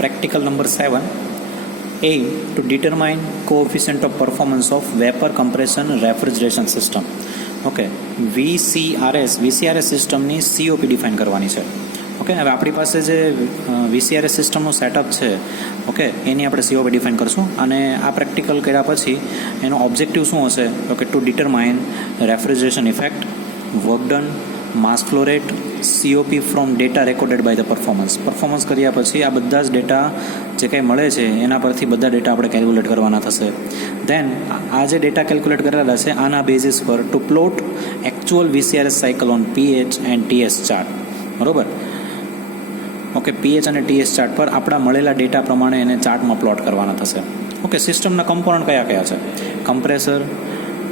Practical number 7. Aim to determine coefficient of performance of vapor compression refrigeration system. Okay, VCRS સિસ્ટમની COP define કરવાની છે. Okay, હવે આપણી પાસે જે VCRS સિસ્ટમનું સેટઅપ છે, ઓકે, એની આપણે COP ડિફાઇન કરશું. અને આ પ્રેક્ટિકલ કર્યા પછી એનો ઓબ્જેક્ટિવ શું હશે? Okay, to determine refrigeration effect, work done, mass flow rate, COP from data recorded by the performance કર્યા પછી આ બધા જ ડેટા જે કંઈ મળે છે એના પરથી બધા ડેટા આપણે કેલ્ક્યુલેટ કરવાના થશે. દેન આ જે ડેટા કેલ્ક્યુલેટ કરેલા છે આના બેઝિસ પર to plot actual VCRS cycle on PH and TS chart. બરોબર? ઓકે, PH અને TS ચાર્ટ પર આપણા મળેલા ડેટા પ્રમાણે એને ચાર્ટમાં પ્લોટ કરવાના થશે. ઓકે, સિસ્ટમના કમ્પોનન્ટ કયા કયા છે? Compressor,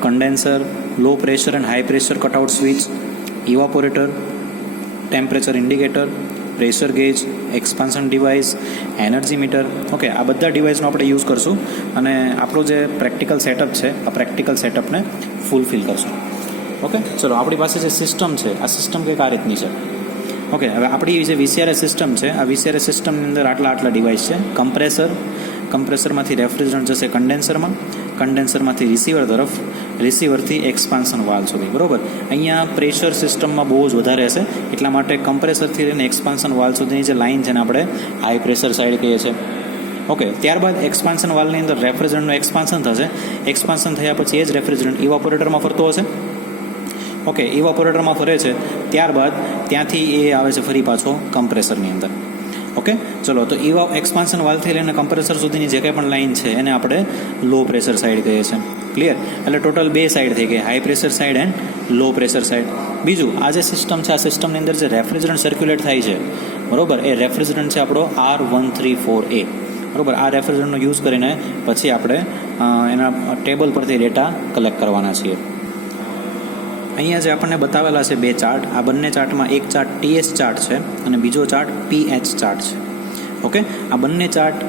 condenser, low pressure and high pressure cutout switch, evaporator, temperature indicator, pressure gauge, expansion device, energy meter. Okay, આ બધા ડિવાઇસનો આપણે યુઝ કરશું અને આપણો જે પ્રેક્ટિકલ સેટઅપ છે આ પ્રેક્ટિકલ સેટઅપને ફૂલફિલ કરશું. ઓકે, ચલો, આપણી પાસે જે સિસ્ટમ છે આ સિસ્ટમ કંઈક આ રીતની છે. ઓકે, હવે આપણી જે VCRS સિસ્ટમ છે આ VCRS સિસ્ટમની અંદર આટલા ડિવાઇસ છે. કમ્પ્રેસરમાંથી રેફ્રિજરન્ટ જશે કન્ડેન્સરમાંથી રિસીવર તરફ, રિસીવરથી એક્સપાન્શન વાલ્વ સુધી. બરોબર? અહીંયા પ્રેશર સિસ્ટમમાં બહુ જ વધારે હશે એટલા માટે કમ્પ્રેસરથી લઈને એક્સપાન્શન વાલ્વ સુધીની જે લાઇન છે ને આપણે હાઈ પ્રેશર સાઈડ કહીએ છીએ. ઓકે, ત્યારબાદ એક્સપાન્શન વાલ્વની અંદર રેફ્રિજરન્ટનું એક્સપાન્શન થશે. એક્સપાન્શન થયા પછી એ જ રેફ્રિજરન્ટ ઇવાપોરેટરમાં ફરતો હશે. ઓકે, ઇવાપોરેટરમાં ફરે છે, ત્યારબાદ ત્યાંથી એ આવે છે ફરી પાછો કમ્પ્રેસરની અંદર. ઓકે, ચલો, તો એક્સપાન્શન વાલ્વથી લઈને કમ્પ્રેસર સુધીની જે કંઈ પણ લાઇન છે એને આપણે લો પ્રેશર સાઈડ કહીએ છીએ. ક્લિયર? એટલે ટોટલ બે સાઈડ થઈ ગઈ, high pressure side and low pressure side. બીજું, આ જે સિસ્ટમ છે આ સિસ્ટમની અંદર જે રેફ્રિજરન્ટ સર્ક્યુલેટ થાય છે, બરોબર, એ રેફ્રિજરન્ટ છે આપણો R134A. બરોબર, આ રેફ્રિજરન્ટનો યુઝ કરીને પછી આપણે એના ટેબલ પરથી ડેટા કલેક્ટ કરવાના છીએ. અહીંયા જે આપણને બતાવેલા છે બે ચાર્ટ, આ બંને ચાર્ટમાં એક ચાર્ટ TS ચાર્ટ છે અને બીજો ચાર્ટ PH ચાર્ટ છે. ઓકે, આ બંને ચાર્ટ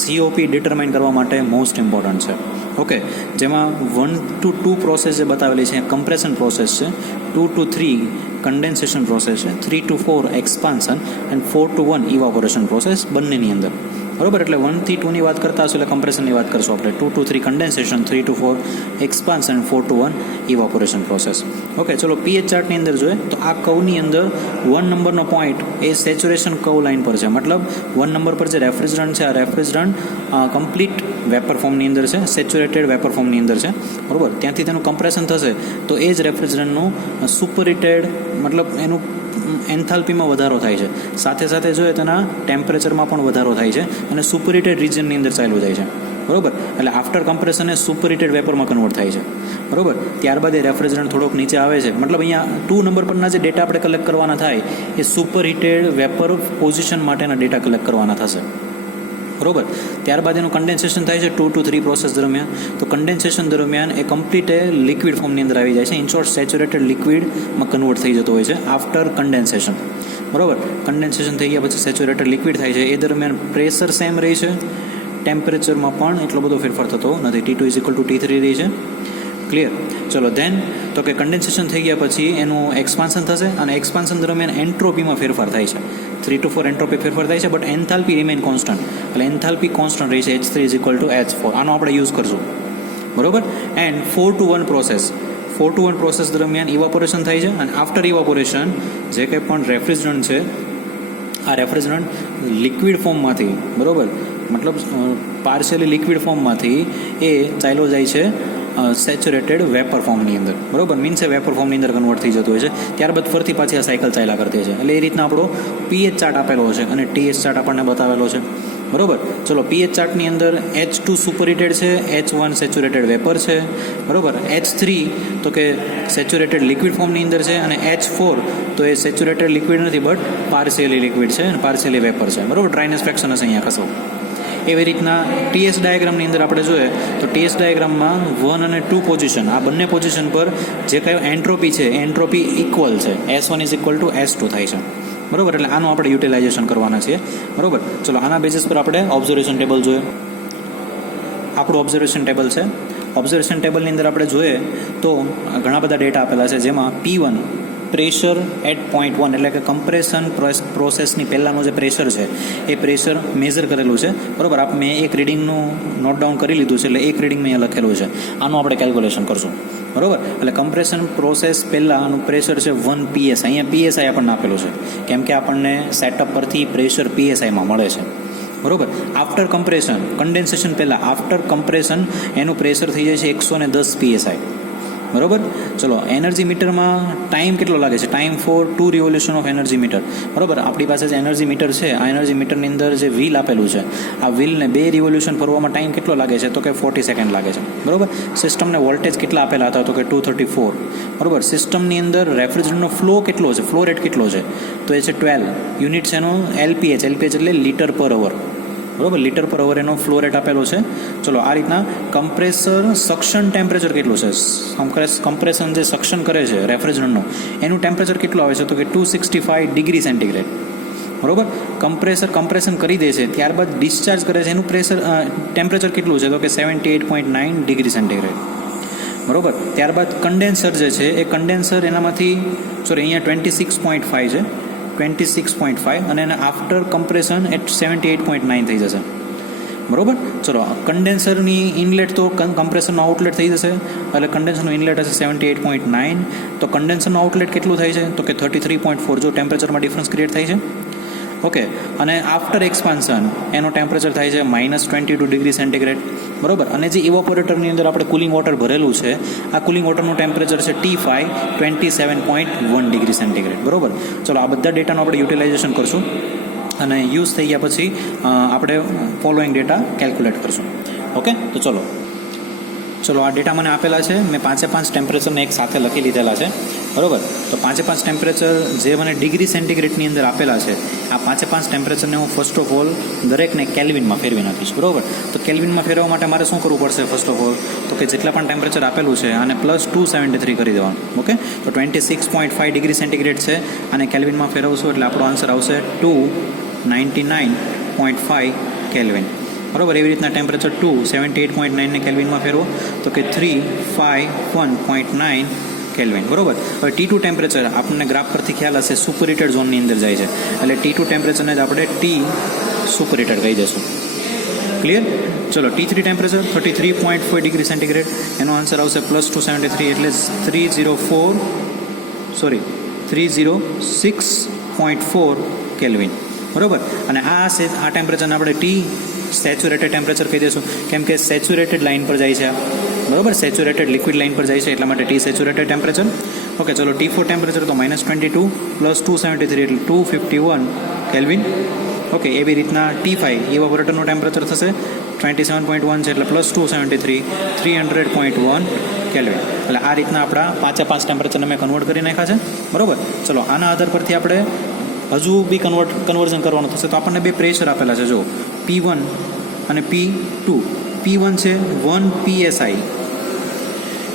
COP ડિટરમાઇન કરવા માટે મોસ્ટ ઇમ્પોર્ટન્ટ છે. ઓકે, જેમાં 1 to 2 પ્રોસેસ જે બતાવેલી છે કમ્પ્રેશન પ્રોસેસ છે, 2 to 3 કન્ડેન્સેશન પ્રોસેસ છે, 3 to 4 expansion and 4 to 1 evaporation process બંનેની અંદર. બરોબર? એટલે 1 થી 2ની વાત કરતા હશું એટલે કમ્પ્રેશનની વાત કરશું આપણે. 2 to 3 condensation, 3 to 4 expansion, 4 to 1 evaporation process. Okay, ચલો, PH ચાર્ટની અંદર જોઈએ તો આ કર્વની અંદર 1 નંબરનો પોઈન્ટ એ સેચ્યુરેશન કર્વ લાઇન પર છે. મતલબ 1 નંબર પર જે રેફ્રિજરન્ટ છે આ રેફ્રિજરન્ટ કમ્પ્લીટ વેપર ફોર્મની અંદર છે, સેચ્યુરેટેડ વેપર ફોર્મની અંદર છે. બરોબર? ત્યાંથી તેનું કમ્પ્રેશન થશે તો એ જ રેફ્રિજરન્ટનું સુપરહીટેડ મતલબ એનું એન્થાલ્પીમાં વધારો થાય છે, સાથે સાથે જોઈએ તેના ટેમ્પરેચરમાં પણ વધારો થાય છે અને સુપરહીટેડ રિજનની અંદર ચાલ્યું જાય છે. બરોબર? એટલે આફ્ટર કમ્પ્રેશન એ સુપરહીટેડ વેપરમાં કન્વર્ટ થાય છે. બરોબર? ત્યારબાદ એ રેફ્રિજરન્ટ થોડોક નીચે આવે છે. મતલબ અહીંયા 2 નંબર પરના જે ડેટા આપણે કલેક્ટ કરવાના થાય એ સુપરહીટેડ વેપર પોઝિશન માટેના ડેટા કલેક્ટ કરવાના થશે. બરોબર? ત્યારબાદ એનું કન્ડેન્સેશન થાય છે 2 to 3 પ્રોસેસ દરમિયાન. તો કન્ડેન્સેશન દરમિયાન એ કમ્પ્લીટ લિક્વિડ ફોર્મની અંદર આવી જાય છે. ઇન શોર્ટ સેચ્યુરેટેડ લિક્વિડમાં કન્વર્ટ થઈ જતો હોય છે આફ્ટર કન્ડેન્સેશન. બરોબર? કન્ડેન્સેશન થઈ ગયા પછી સેચ્યુરેટેડ લિક્વિડ થાય છે. એ દરમિયાન પ્રેશર સેમ રહે છે, ટેમ્પરેચરમાં પણ એટલો બધો ફેરફાર થતો નથી. T2 = T3 રહે છે. ક્લિયર? ચલો, દેન તો કે કન્ડેન્સેશન થઈ ગયા પછી એનું એક્સપાન્શન થશે અને એક્સપાન્શન દરમિયાન એન્ટ્રોપીમાં ફેરફાર થાય છે. 3 to 4 એન્ટ્રોપી ફેરફાર થાય છે બટ એન્થાલ્પી રિમેન કોન્સ્ટન્ટ. એટલે એન્થાલ્પી કોન્સ્ટન્ટ રહે છે, H3 = H4. આનો આપણે યુઝ કરશું. બરોબર? And 4 to 1 process, 4 to 1 process દરમિયાન ઇવાપોરેશન થાય છે અને આફ્ટર ઇવાપોરેશન જે કંઈ પણ રેફ્રિજરન્ટ છે આ રેફ્રિજરન્ટ લિક્વિડ ફોર્મમાંથી, બરોબર, મતલબ પાર્શિયલી લિક્વિડ ફોર્મમાંથી એ ચાલ્યો જાય છે સેચ્યુરેટેડ વેપર ફોર્મની અંદર. બરોબર? મીન્સ એ વેપર ફોર્મની અંદર કન્વર્ટ થઈ જતું હોય છે. ત્યારબાદ ફરતી પાછી આ સાયકલ ચાલ્યા કરતી છે. એટલે એ રીતના આપણો PH ચાર્ટ આપેલો છે અને TS ચાર્ટ આપણને બતાવેલો છે. બરોબર? ચલો, PH ચાર્ટની અંદર H2 સુપરહીટેડ છે, H1 સેચ્યુરેટેડ વેપર છે. બરોબર? H3 તો કે સેચ્યુરેટેડ લિક્વિડ ફોર્મની અંદર છે અને H4 તો એ સેચ્યુરેટેડ લિક્વિડ નથી બટ પાર્શિયલી લિક્વિડ છે અને પાર્શિયલી વેપર છે. બરોબર? ડ્રાયનેસ ફ્રેક્શન હશે અહીંયા કશો. એવી રીતના TS ડાયાગ્રામની અંદર આપણે જોઈએ તો TS ડાયાગ્રામમાં 1 અને 2 પોઝિશન, આ બંને પોઝિશન પર જે કંઈ એન્ટ્રોપી છે એ એન્ટ્રોપી ઇક્વલ છે, S1 = S2 થાય છે. બરોબર? એટલે આનું આપણે યુટિલાઇઝેશન કરવાના છીએ. બરોબર? ચલો, આના બેઝિસ પર આપણે ઓબ્ઝર્વેશન ટેબલ જોઈએ. આપણું ઓબ્ઝર્વેશન ટેબલ છે. ઓબ્ઝર્વેશન ટેબલની અંદર આપણે જોઈએ તો ઘણા બધા ડેટા આપેલા છે જેમાં P1 પ્રેશર એટ પોઈન્ટ 1 એટલે કે કમ્પ્રેશન પ્રોસેસની પહેલાંનું જે પ્રેશર છે એ પ્રેશર મેઝર કરેલું છે, બરાબર. મેં એક રીડિંગનું નોટ ડાઉન કરી લીધું છે, એટલે એક રીડિંગ મેં અહીંયા લખેલું છે. આનું આપણે કેલ્ક્યુલેશન કરશું, બરાબર. એટલે કમ્પ્રેશન પ્રોસેસ પહેલાં આનું પ્રેશર છે 1 PSI. અહીંયા PSI આપણને આપેલું છે કેમ કે આપણને સેટઅપ પરથી પ્રેશર PSIમાં મળે છે, બરાબર. આફ્ટર કમ્પ્રેશન, કન્ડેન્સેશન પહેલાં આફ્ટર કમ્પ્રેશન એનું પ્રેશર થઈ જાય છે 110 PSI, બરાબર. ચલો, એનર્જી મીટરમાં ટાઈમ કેટલો લાગે છે? Time for 2 revolution of energy metre, બરાબર. આપણી પાસે જે એનર્જી મીટર છે, આ એનર્જી મીટરની અંદર જે વ્હીલ આપેલું છે, આ વ્હીલને 2 રિવોલ્યુશન ફરવામાં ટાઈમ કેટલો લાગે છે? તો કે 40 સેકન્ડ લાગે છે, બરાબર. સિસ્ટમને વોલ્ટેજ કેટલા આપેલા હતા? તો કે 234, બરાબર. સિસ્ટમની અંદર રેફ્રિજરન્ટનો ફ્લો કેટલો છે? ફ્લો રેટ કેટલો છે? તો એ છે 12 યુનિટ્સ. એનો LPH એટલે લીટર પર અવર, બરાબર. લીટર પર અવર એનો ફ્લો રેટ આપેલો છે. ચલો, આ રીતના કમ્પ્રેસર સક્શન ટેમ્પરેચર કેટલું છે? કમ્પ્રેશન જે સક્શન કરે છે રેફ્રિજરન્ટનું, એનું ટેમ્પરેચર કેટલું આવે છે? તો કે 265 ડિગ્રી સેન્ટીગ્રેડ, બરાબર. કમ્પ્રેશન કરી દે છે, ત્યારબાદ ડિસ્ચાર્જ કરે છે, એનું ટેમ્પરેચર કેટલું છે? તો કે 78.9 ડિગ્રી સેન્ટીગ્રેડ, બરાબર. ત્યારબાદ કન્ડેન્સર જે છે એ કન્ડેન્સર એનામાંથી અહીંયા 26.5 છે, 26.5, અને એના આફ્ટર કમ્પ્રેશન એટ 78.9 થઈ જશે, બરાબર. ચલો, કન્ડેન્સરની ઇનલેટ તો કમ્પ્રેસરનો આઉટલેટ થઈ જશે, એટલે કન્ડેન્સરનું ઇનલેટ હશે 78.9. તો કન્ડેન્સરનું આઉટલેટ કેટલું થાય છે? તો કે 33.4, જો ટેમ્પરેચરમાં ડિફરન્સ ક્રિએટ થાય છે, ઓકે. અને આફ્ટર એક્સપાન્શન એનો ટેમ્પરેચર થાય છે -22 ડિગ્રી સેન્ટીગ્રેડ, બરાબર. અને જે ઇવોપોરેટરની અંદર આપણે કુલિંગ વોટર ભરેલું છે, આ કુલિંગ વોટરનું ટેમ્પરેચર છે T5 27.1 ડિગ્રી સેન્ટીગ્રેડ, બરાબર. ચલો, આ બધા ડેટાનું આપણે યુટિલાઇઝેશન કરશું અને યુઝ થઈ ગયા પછી આપણે ફોલોઈંગ ડેટા કેલ્ક્યુલેટ કરશું, ઓકે. તો ચલો આ ડેટા મને આપેલા છે, મેં 5 ટેમ્પરેચરને એક સાથે લખી લીધેલા છે, બરાબર. તો 5 ટેમ્પરેચર જે મને ડિગ્રી સેન્ટીગ્રેડની અંદર આપેલા છે, આ 5 ટેમ્પરેચરને હું ફર્સ્ટ ઓફ ઓલ દરેકને કેલ્વિનમાં ફેરવી નાખીશ, બરાબર. તો કેલ્વિનમાં ફેરવવા માટે મારે શું કરવું પડશે? ફર્સ્ટ ઓફ ઓલ તો કે જેટલા પણ ટેમ્પરેચર આપેલું છે આને +273 કરી દેવાનું, ઓકે. તો 26.5 ડિગ્રી સેન્ટીગ્રેડ છે, અને કેલ્વિનમાં ફેરવશું એટલે આપણો આન્સર આવશે 299.5 કેલ્વિન, બરાબર. એવી રીતના ટેમ્પરેચર 278.9 કેલ્વિનમાં ફેરવો તો કે 351.9 કેલ્વિન, બરાબર. હવે T2 ટેમ્પરેચર આપણને ગ્રાફ પરથી ખ્યાલ હશે સુપરહીટેડ ઝોનની અંદર જાય છે, એટલે T2 ટેમ્પરેચરને જ આપણે T સુપરહીટેડ કહી દઈશું, ક્લિયર. ચલો, T3 ટેમ્પરેચર 33.4 ડિગ્રી સેન્ટીગ્રેડ, એનો આન્સર આવશે +273 એટલે 306.4 કેલ્વિન, બરાબર. અને આ ટેમ્પરેચરને આપણે T સેચ્યુરેટેડ ટેમ્પરેચર કહી દઈશું, કેમ કે સેચ્યુરેટેડ લાઇન પર જાય છે, બરાબર. સેચ્યુરેટેડ લિક્વિડ લાઇન પર જાય છે, એટલા માટે T સેચ્યુરેટેડ ટેમ્પરેચર, ઓકે. ચલો, T4 ટેમ્પરેચર તો -22 +273 એટલે 251 કેલ્વિન, ઓકે. એવી રીતના T5 ઇવોપોરેટરનું ટેમ્પરેચર થશે 27.1 છે, એટલે +273 300.1 કેલ્વિન. એટલે આ રીતના આપણા 5 ટેમ્પરેચરને મેં કન્વર્ટ કરી નાખ્યા છે, બરાબર. ચલો, આના આધાર પરથી આપણે હજુ બી કન્વર્ઝન કરવાનું થશે. તો આપણને 2 પ્રેશર આપેલા છે, જો P1 અને P2. P1 છે 1 PSI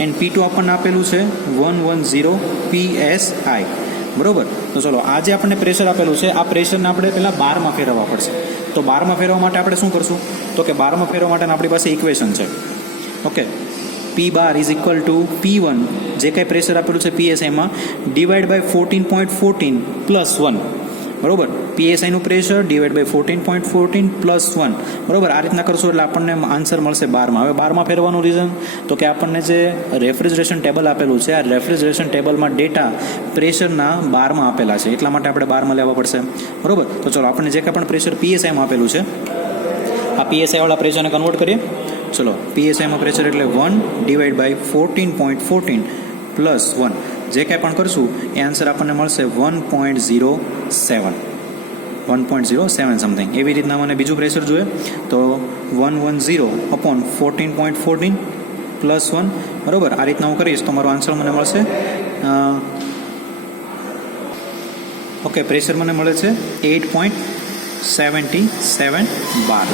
એન્ડ P2 આપણને આપેલું છે 110 PSI, બરાબર. તો ચલો, આ જે આપણને પ્રેશર આપેલું છે, આ પ્રેશરને આપણે પહેલાં બારમાં ફેરવવા પડશે. તો બારમાં ફેરવવા માટે આપણે શું કરશું? તો કે બારમાં ફેરવવા માટે આપણી પાસે ઇક્વેશન છે, okay. P bar is equal two P1 જે કંઈ પ્રેશર આપેલું છે PSIમાં ડિવાઈડ બાય 14.14 +1, બરાબર. PSIનું પ્રેશર ડિવાઈડ બાય 14.14 +1, બરાબર. આ રીતના કરશો એટલે આપણને આન્સર મળશે 12માં. હવે 12માં ફેરવાનું રીઝન તો કે આપણને જે રેફ્રિજરેશન ટેબલ આપેલું છે, આ રેફ્રિજરેશન ટેબલમાં ડેટા પ્રેશરના 12માં આપેલા છે, એટલા માટે આપણે 12માં લેવા પડશે, બરાબર. તો ચલો, આપણને જે કંઈ પણ પ્રેશર PSIમાં આપેલું છે, આ PSIવાળા પ્રેશરને કન્વર્ટ કરીએ. ચલો, PSIમાં પ્રેશર એટલે 1 ડિવાઈડ બાય 14.14 +1, જે કાંઈ પણ કરશું એ આન્સર આપણને મળશે 1.07 સમથિંગ. એવી રીતના મને બીજું પ્રેશર જોઈએ તો 110/14.14 +1, બરાબર. આ રીતના હું કરીશ તો મારો આન્સર મને મળશે, ઓકે. પ્રેશર મને મળે છે 8.77 bar,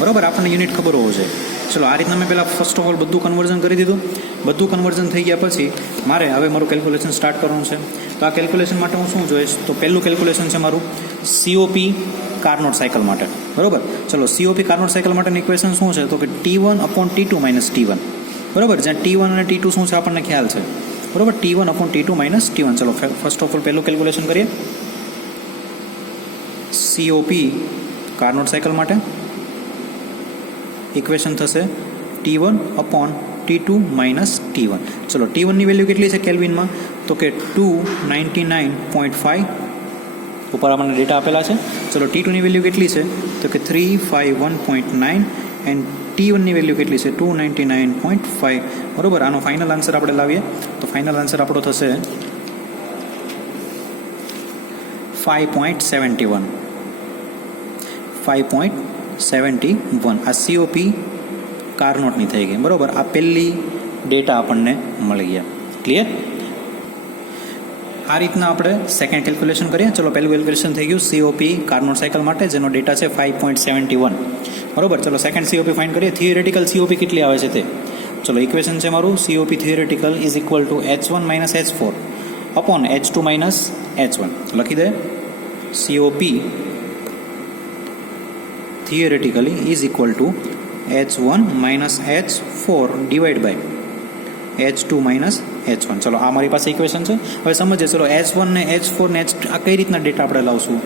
બરાબર. આપણને યુનિટ ખબર હોવો જોઈએ. ચલો, આ રીતના મેં પહેલાં ફર્સ્ટ ઓફ ઓલ બધું કન્વર્ઝન કરી દીધું. બધું કન્વર્ઝન થઈ ગયા પછી મારે હવે મારું કેલ્ક્યુલેશન સ્ટાર્ટ કરવાનું છે. તો આ કેલ્ક્યુલેશન માટે હું શું જોઈશ? તો પહેલું કેલ્ક્યુલેશન છે મારું COP કાર્નોટ સાયકલ માટે, બરાબર. ચલો, COP કાર્નોટ સાયકલ માટેની ઇક્વેશન શું છે? તો કે T1/T2 - T1, બરાબર. જ્યાં T1 અને T2 શું છે આપણને ખ્યાલ છે, બરાબર, T1 upon T2 minus T1. चलो फर्स्ट ऑफ ऑल पहलू कैलकुलेशन करिए. COP કાર્નોટ સાયકલ માટે ઇક્વેશન થશે T1 upon T2 minus T1. चलो T1 ની વેલ્યુ કેટલી છે કેલ્વિનમાં? તો કે 299.5 ઉપર આપણને ડેટા આપેલા છે. ચલો T2 ની વેલ્યુ કેટલી છે? તો કે 351.9 એન્ડ T1 ની વેલ્યુ કેટલી છે? 299.5. બરોબર, આનો ફાઇનલ આન્સર આપણે લાવીએ તો ફાઇનલ આન્સર આપણો થશે 5.71. 5.71 આ COP કાર્નોટની થઈ ગઈ. બરોબર, આ પહેલી ડેટા આપણને મળી ગયા. ક્લિયર? આ રીતના આપણે સેકન્ડ કેલ્ક્યુલેશન કરીએ. ચલો પહેલું કેલ્ક્યુલેશન થઈ ગયું COP કાર્નોટ સાયકલ માટે, જેનો ડેટા છે 5.71. બરોબર, ચલો સેકન્ડ COP ફાઇન્ડ કરીએ. થિયરેટિકલ COP કેટલી આવે છે તે. ચલો ઇક્વેશન છે મારું COP theoretical is equal two H1 minus H4 upon H2 minus H1. લખી દે COP theoretically is equal to H1 minus H4 divided by H2 minus H1. ચલો આ મારી પાસે ઇક્વેશન છે. હવે સમજીએ. ચલો H1 ને H4 ને H2 આ કઈ રીતના ડેટા આપણે લાવશું?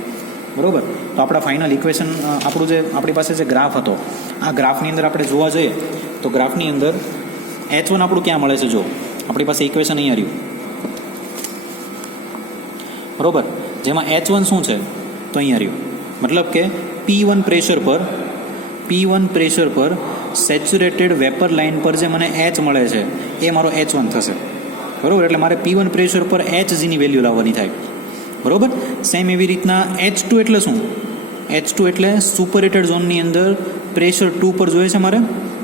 બરોબર, તો આપણા ફાઇનલ ઇક્વેશન આપણી પાસે જે ગ્રાફ હતો, આ ગ્રાફની અંદર આપણે જોવા જઈએ તો ગ્રાફની અંદર H1 આપણું ક્યાં મળે છે? જો આપણી પાસે ઇક્વેશન અહીંયા રહ્યું. બરોબર, જેમાં H1 શું છે? તો અહીંયા રહ્યું. મતલબ કે P1 પ્રેશર પર સેચ્યુરેટેડ વેપર લાઇન પર જે મને H મળે છે એ મારો H1 થશે. બરોબર, એટલે મારે P1 પ્રેશર પર Hgની વેલ્યુ લાવવાની થાય. બરોબર, સેમ એવી રીતના H2 એટલે શું? H2 એટલે સુપરહિટેડ ઝોનની અંદર પ્રેશર 2 પર જોઈએ છે મારે.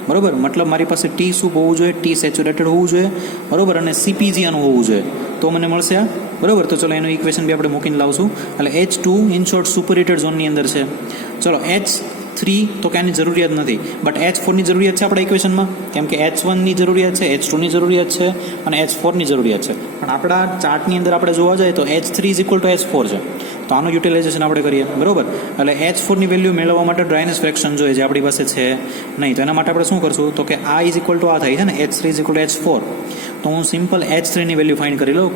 બરોબર, મતલબ મારી પાસે T સુપ હોવું જોઈએ, T સેચ્યુરેટેડ હોવું જોઈએ. બરોબર, અને CPG આનું હોવું જોઈએ તો મને મળશે આ. બરોબર, તો ચલો એનું ઇક્વેશન બી આપણે મૂકીને લાવશું. એટલે H2 ઇન શોર્ટ સુપરહિટેડ ઝોનની અંદર છે. ચલો H3 તો કે આની જરૂરિયાત નથી, બટ H4ની જરૂરિયાત છે આપણા ઇક્વેશનમાં, કેમ કે H1ની જરૂરિયાત છે, H2ની જરૂરિયાત છે અને H4ની જરૂરિયાત છે. પણ આપણા ચાર્ટની અંદર આપણે જોવા જઈએ તો H3 is equal two H4 છે. તો આનું યુટિલાઇઝેશન આપણે કરીએ. બરોબર, એટલે H4ની વેલ્યુ મેળવવા માટે ડ્રાયનેસ ફ્રેક્શન જોઈએ, જે આપણી પાસે છે નહીં. તો એના માટે આપણે શું કરશું? તો કે આ ઇઝ ઇક્વલ ટુ આ થાય છે ને, H3 is equal two H4. તો હું સિમ્પલ H3ની વેલ્યુ ફાઇન્ડ કરી લઉં.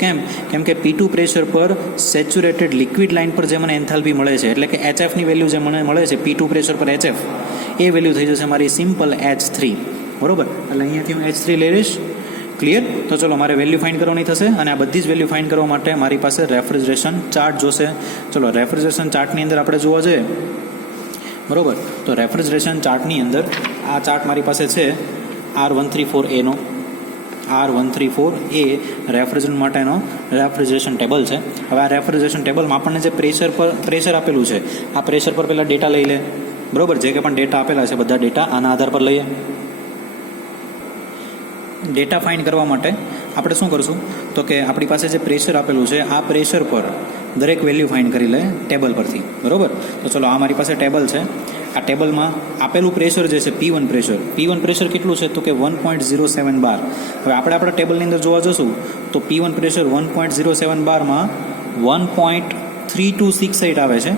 કેમ કે P2 પ્રેશર પર સેચ્યુરેટેડ લિક્વિડ લાઇન પર જે મને એન્થાલ્પી મળે છે, એટલે કે HFની વેલ્યુ જે મને મળે છે P2 પ્રેશર પર HF, એ વેલ્યુ થઈ જશે મારી સિમ્પલ H3. બરોબર, એટલે અહીંયાથી હું H3 લઈ લઈશ. ક્લિયર? તો ચલો મારે વેલ્યુ ફાઇન્ડ કરવાની થશે અને આ બધી જ વેલ્યુ ફાઇન્ડ કરવા માટે મારી પાસે રેફ્રિજરેશન ચાર્ટ જોશે. ચલો રેફ્રિજરેશન ચાર્ટની અંદર આપણે જોવા જઈએ. બરોબર, તો રેફ્રિજરેશન ચાર્ટની અંદર આ ચાર્ટ મારી પાસે છે R134A નો. R134A રેફ્રિજરન્ટ માટેનો રેફ્રિજરેશન ટેબલ છે. હવે આ રેફ્રિજરેશન ટેબલમાં આપણને જે પ્રેશર આપેલું છે, આ પ્રેશર પર પહેલાં ડેટા લઈ લે. બરોબર, જે કે પણ ડેટા આપેલા છે બધા ડેટા આના આધાર પર લઈએ. ડેટા ફાઇન્ડ કરવા માટે આપણે શું કરશું? તો કે આપણી પાસે જે પ્રેશર આપેલું છે, આ પ્રેશર પર દરેક વેલ્યુ ફાઇન્ડ કરી લે ટેબલ પરથી. બરોબર, તો ચલો આ મારી પાસે ટેબલ છે. આ ટેબલમાં આપેલું પ્રેશર જે છે P1 પ્રેશર કેટલું છે? તો કે 1.07 બાર. હવે આપણે આપણા ટેબલની અંદર જોવા જશું તો P1 પ્રેશર 1.07 બારમાં 1.3268 આવે છે.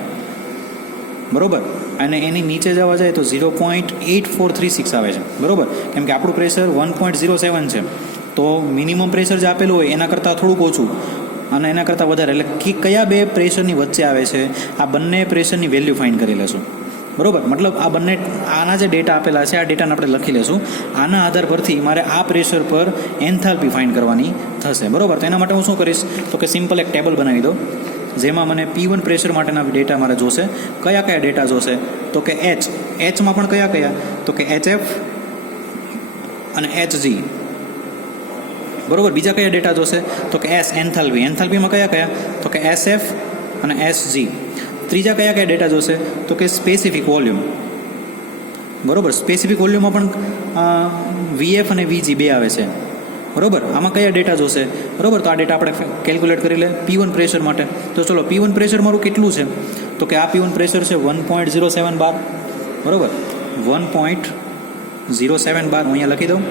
બરોબર, અને એની નીચે જવા જાય તો 0.8436 આવે છે. બરોબર, કેમ કે આપણું પ્રેશર 1.07 છે, તો મિનિમમ પ્રેશર જે આપેલું હોય એના કરતાં થોડુંક ઓછું અને એના કરતાં વધારે, એટલે કે કયા બે પ્રેશરની વચ્ચે આવે છે, આ બંને પ્રેશરની વેલ્યુ ફાઇન્ડ કરી લેશું. બરોબર, મતલબ આ બંને આના જે ડેટા આપેલા છે આ ડેટાને આપણે લખી લેશું. આના આધાર પરથી મારે આ પ્રેશર પર એન્થાલ્પી ફાઇન્ડ કરવાની થશે. બરોબર, તો એના માટે હું શું કરીશ? તો કે સિમ્પલ એક ટેબલ બનાવી દો, જેમાં મને P1 પ્રેશર માટેના ડેટા મારે જોશે. કયા ડેટા જોશે? તો કે Hમાં પણ કયા? તો કે HF અને Hg. બરોબર, બીજા કયા ડેટા જોશે? તો કે S એન્થાલ્પીમાં કયા? તો કે SF અને SG. ત્રીજા કયા ડેટા જોશે? તો કે સ્પેસિફિક વોલ્યુમ. બરોબર, સ્પેસિફિક વોલ્યુમમાં પણ VF અને VG બે આવે છે. બરોબર, આમાં કયા ડેટા જોશે? બરોબર, તો આ ડેટા આપણે કેલ્ક્યુલેટ કરી લે P1 પ્રેશર માટે. તો ચલો P1 પ્રેશર મારું કેટલું છે? તો કે આ P1 પ્રેશર છે 1.07 બાર. બરોબર, 1.07 બાર હું અહીંયા લખી દઉં.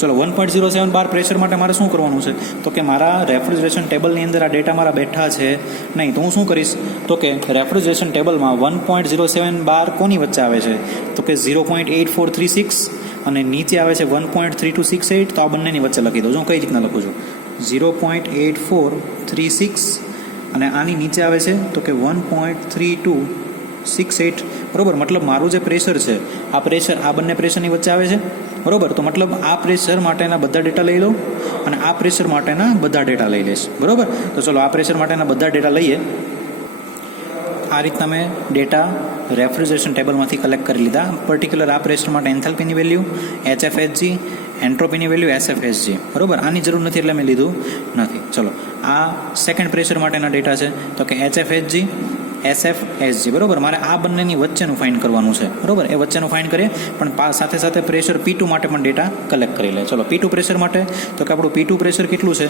ચલો 1.07 બાર પ્રેશર માટે મારે શું કરવાનું છે? તો કે મારા રેફ્રિજરેશન ટેબલની અંદર આ ડેટા મારા બેઠા છે નહીં, તો હું શું કરીશ? તો કે રેફ્રિજરેશન ટેબલમાં 1.07 બાર કોની વચ્ચે આવે છે? તો કે 0.8436 અને નીચે આવે છે 1.3268. તો આ બંનેની વચ્ચે લખી દઉં છું. કઈ રીતના લખું છું? 0.8436 અને આની નીચે આવે છે તો કે 1.3268, બરાબર. મતલબ મારું જે પ્રેશર છે આ પ્રેશર આ બંને પ્રેશરની વચ્ચે આવે છે, બરાબર. તો મતલબ આ પ્રેશર માટેના બધા ડેટા લઈ લો અને આ પ્રેશર માટેના બધા ડેટા લઈ લઈશ, બરાબર. તો ચલો આ પ્રેશર માટેના બધા ડેટા લઈએ. આ રીતના મેં ડેટા રેફ્રિજરેશન ટેબલમાંથી કલેક્ટ કરી લીધા. પર્ટિક્યુલર આ પ્રેશર માટે એન્થાલ્પીની વેલ્યુ, HFSG, એન્ટ્રોપીની વેલ્યુ SFSG, બરાબર. આની જરૂર નથી એટલે મેં લીધું નથી. ચલો આ સેકન્ડ પ્રેશર માટેના ડેટા છે તો કે HFSG, SFSG, બરાબર. મારે આ બંનેની વચ્ચેનું ફાઇન્ડ કરવાનું છે, બરાબર. એ વચ્ચેનું ફાઇન્ડ કરીએ પણ સાથે સાથે પ્રેશર P2 માટે પણ ડેટા કલેક્ટ કરી લે. ચલો P2 પ્રેશર માટે તો કે આપણું P2 પ્રેશર કેટલું છે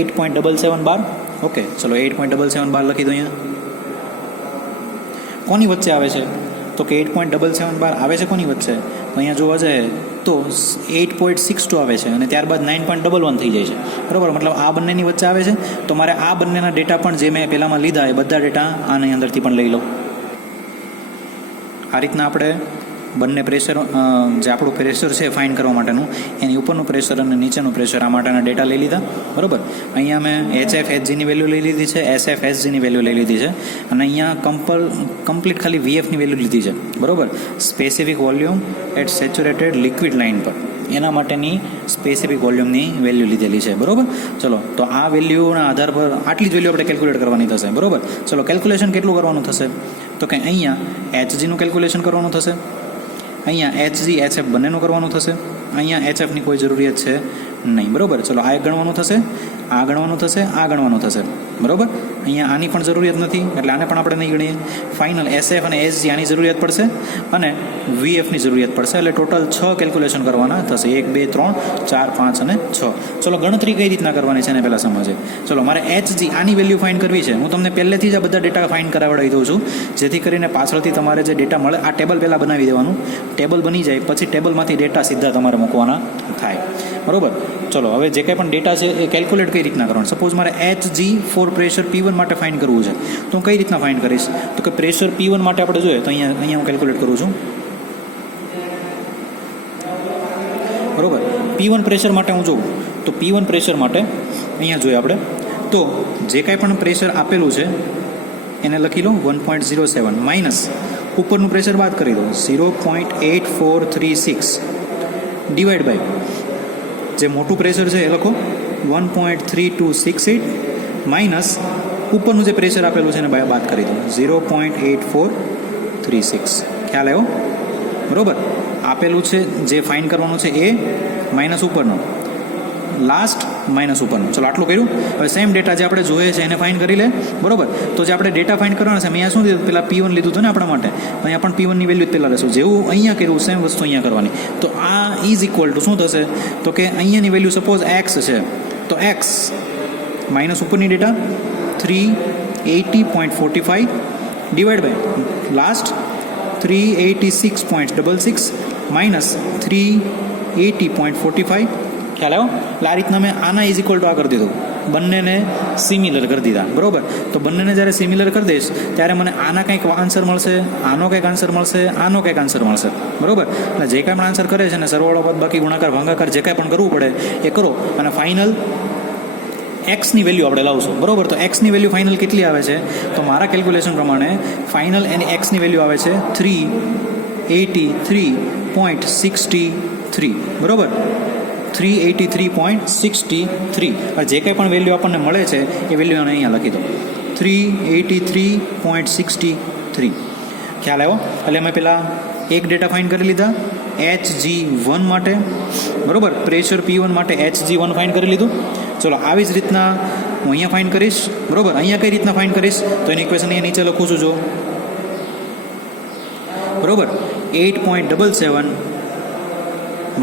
8.77 બાર. ઓકે, ચલો 8.77 બાર લખી દો. અહીંયા કોની વચ્ચે આવે છે તો કે 8.77 બાર આવે છે કોની વચ્ચે તો અહીંયા જોવા જાય તો 8.62 આવે છે અને ત્યારબાદ 9.11 થઈ જાય છે, બરાબર. મતલબ આ બંનેની વચ્ચે આવે છે તો મારે આ બંનેના ડેટા પણ જે મેં પહેલાંમાં લીધા એ બધા ડેટા આની અંદરથી પણ લઈ લો. આ રીતના આપણે બંને પ્રેશર જે આપણું પ્રેશર છે ફાઇન્ડ કરવા માટેનું એની ઉપરનું પ્રેશર અને નીચેનું પ્રેશર આ માટેના ડેટા લઈ લીધા, બરાબર. અહીંયા મેં HFSGની વેલ્યુ લઈ લીધી છે, SFSGની વેલ્યુ લઈ લીધી છે અને અહીંયા કમ્પ્લીટ ખાલી VFની વેલ્યુ લીધી છે, બરાબર. Specific volume at saturated liquid line પર એના માટેની સ્પેસિફિક વોલ્યુમની વેલ્યુ લીધેલી છે, બરાબર. ચલો તો આ વેલ્યુના આધાર પર આટલી જ વેલ્યુ આપણે કેલ્ક્યુલેટ કરવાની થશે, બરાબર. ચલો કેલ્ક્યુલેશન કેટલું કરવાનું થશે તો કે અહીંયા HGનું કેલ્ક્યુલેશન કરવાનું થશે, અહીંયા HG HF બંનેનું કરવાનું થશે, અહીંયા HFની કોઈ જરૂરિયાત છે નહીં, બરાબર. ચલો આ એક ગણવાનું થશે, આ ગણવાનું થશે, આ ગણવાનું થશે, બરાબર. અહીંયા આની પણ જરૂરિયાત નથી એટલે આને પણ આપણે નહીં ગણીએ. ફાઇનલ SF અને SG આની જરૂરિયાત પડશે અને VFની જરૂરિયાત પડશે એટલે ટોટલ 6 કેલ્ક્યુલેશન કરવાના થશે. 1 2 3 4 5 અને 6. ચલો ગણતરી કઈ રીતના કરવાની છે એને પહેલાં સમજે. ચલો મારે HG આની વેલ્યુ ફાઇન્ડ કરવી છે. હું તમને પહેલેથી જ આ બધા ડેટા ફાઇન્ડ કરાવડાવી દઉં છું જેથી કરીને પાછળથી તમારે જે ડેટા મળે આ ટેબલ પહેલાં બનાવી દેવાનું. ટેબલ બની જાય પછી ટેબલમાંથી ડેટા સીધા તમારે મૂકવાના થાય, બરાબર. ચલો હવે જે કંઈ પણ ડેટા છે એ કેલ્ક્યુલેટ કઈ રીતના કરવાનું. સપોઝ મારે HG ફોર પ્રેશર P1 માટે ફાઇન્ડ કરવું છે તો હું કઈ રીતના ફાઇન્ડ કરીશ તો કે પ્રેશર P1 માટે આપણે જોઈએ તો અહીંયા હું કેલ્ક્યુલેટ કરું છું, બરાબર. P1 પ્રેશર માટે હું જોઉં તો P1 પ્રેશર માટે અહીંયા જોઈએ આપણે તો જે કાંઈ પણ પ્રેશર આપેલું છે એને લખી લો 1.07 માઇનસ ઉપરનું પ્રેશર બાદ કરી દો 0.8436 ડિવાઈડ બાય જે મોટું પ્રેશર છે એ લખો 1.3268 માઇનસ ઉપરનું જે પ્રેશર આપેલું છે એને બાદ કરી દો 0.8436. ખ્યાલ આવ્યો, બરાબર. આપેલું છે જે ફાઇન કરવાનું છે એ માઇનસ ઉપરનું, લાસ્ટ માઇનસ ઉપરનું. ચલો આટલું કર્યું. હવે સેમ ડેટા જે આપણે જોઈએ છે એને ફાઇન કરી લે, બરાબર. તો જે આપણે ડેટા ફાઇન કરવાના છે મેં અહીંયા શું દીધું પેલા P1 લીધું હતું ને આપણા માટે અહીંયા પણ P1ની વેલ્યુ પહેલાં લેશું. જેવું અહીંયા કર્યું સેમ વસ્તુ અહીંયા કરવાની. તો આ ઇઝ ઇક્વલ ટુ શું થશે તો કે અહીંયાની વેલ્યુ સપોઝ x છે તો x માઇનસ ઉપરની data 380.45 divide by last 386.66 minus 380.45. ખ્યાલ આવ્યો. એટલે આ રીતના મેં આના ઇઝ ઇક્વલ ટુ આ કરી દીધું, બંનેને સિમિલર કરી દીધા, બરાબર. તો બંનેને જ્યારે સિમિલર કરી દઈશ ત્યારે મને આના કંઈક આન્સર મળશે, આનો કંઈક આન્સર મળશે, આનો કંઈક આન્સર મળશે, બરાબર. એટલે જે કાંઈ પણ આન્સર કરે છે ને સરવાળો બાદબાકી ગુણાકાર ભાગાકાર જે કાંઈ પણ કરવું પડે એ કરો અને ફાઇનલ એક્સની વેલ્યુ આપણે લાવશું, બરાબર. તો એક્સની વેલ્યુ ફાઇનલ કેટલી આવે છે તો મારા કેલ્ક્યુલેશન પ્રમાણે ફાઇનલ એની એક્સની વેલ્યુ આવે છે 383.63, બરાબર. 383.63. જે કંઈ પણ વેલ્યુ આપણને મળે છે એ વેલ્યુ અહીંયા લખી દો 383.63. ખ્યાલ આવ્યો. એટલે અમે પહેલાં એક ડેટા ફાઇન્ડ કરી લીધા HG1 માટે, બરાબર. પ્રેશર P1 માટે HG1 ફાઇન્ડ કરી લીધું. ચલો આવી જ રીતના હું અહીંયા ફાઇન્ડ કરીશ, બરાબર. અહીંયા કઈ રીતના ફાઇન્ડ કરીશ તો એની ઇક્વેશન અહીંયા નીચે લખું છું જો, બરાબર. 8.77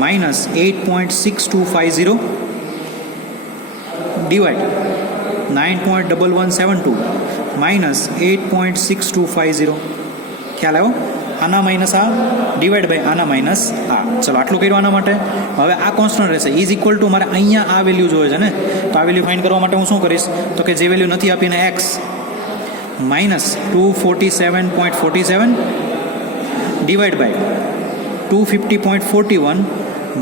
માઇનસ 8.6250 ડિવાઈડ 9.1172 માઇનસ 8.6250. ખ્યાલ આવ્યો. આના માઇનસ આ ડિવાઈડ બાય આના માઇનસ આ. ચલો આટલું કર્યું આના માટે. હવે આ કોન્સ્ટન્ટ રહેશે ઇઝ ઇક્વલ ટુ મારે અહીંયા આ વેલ્યુ જોઈએ છે ને તો આ વેલ્યુ ફાઇન્ડ કરવા માટે હું શું કરીશ તો કે જે વેલ્યુ નથી આપીને x minus 247.47 divide by 250.41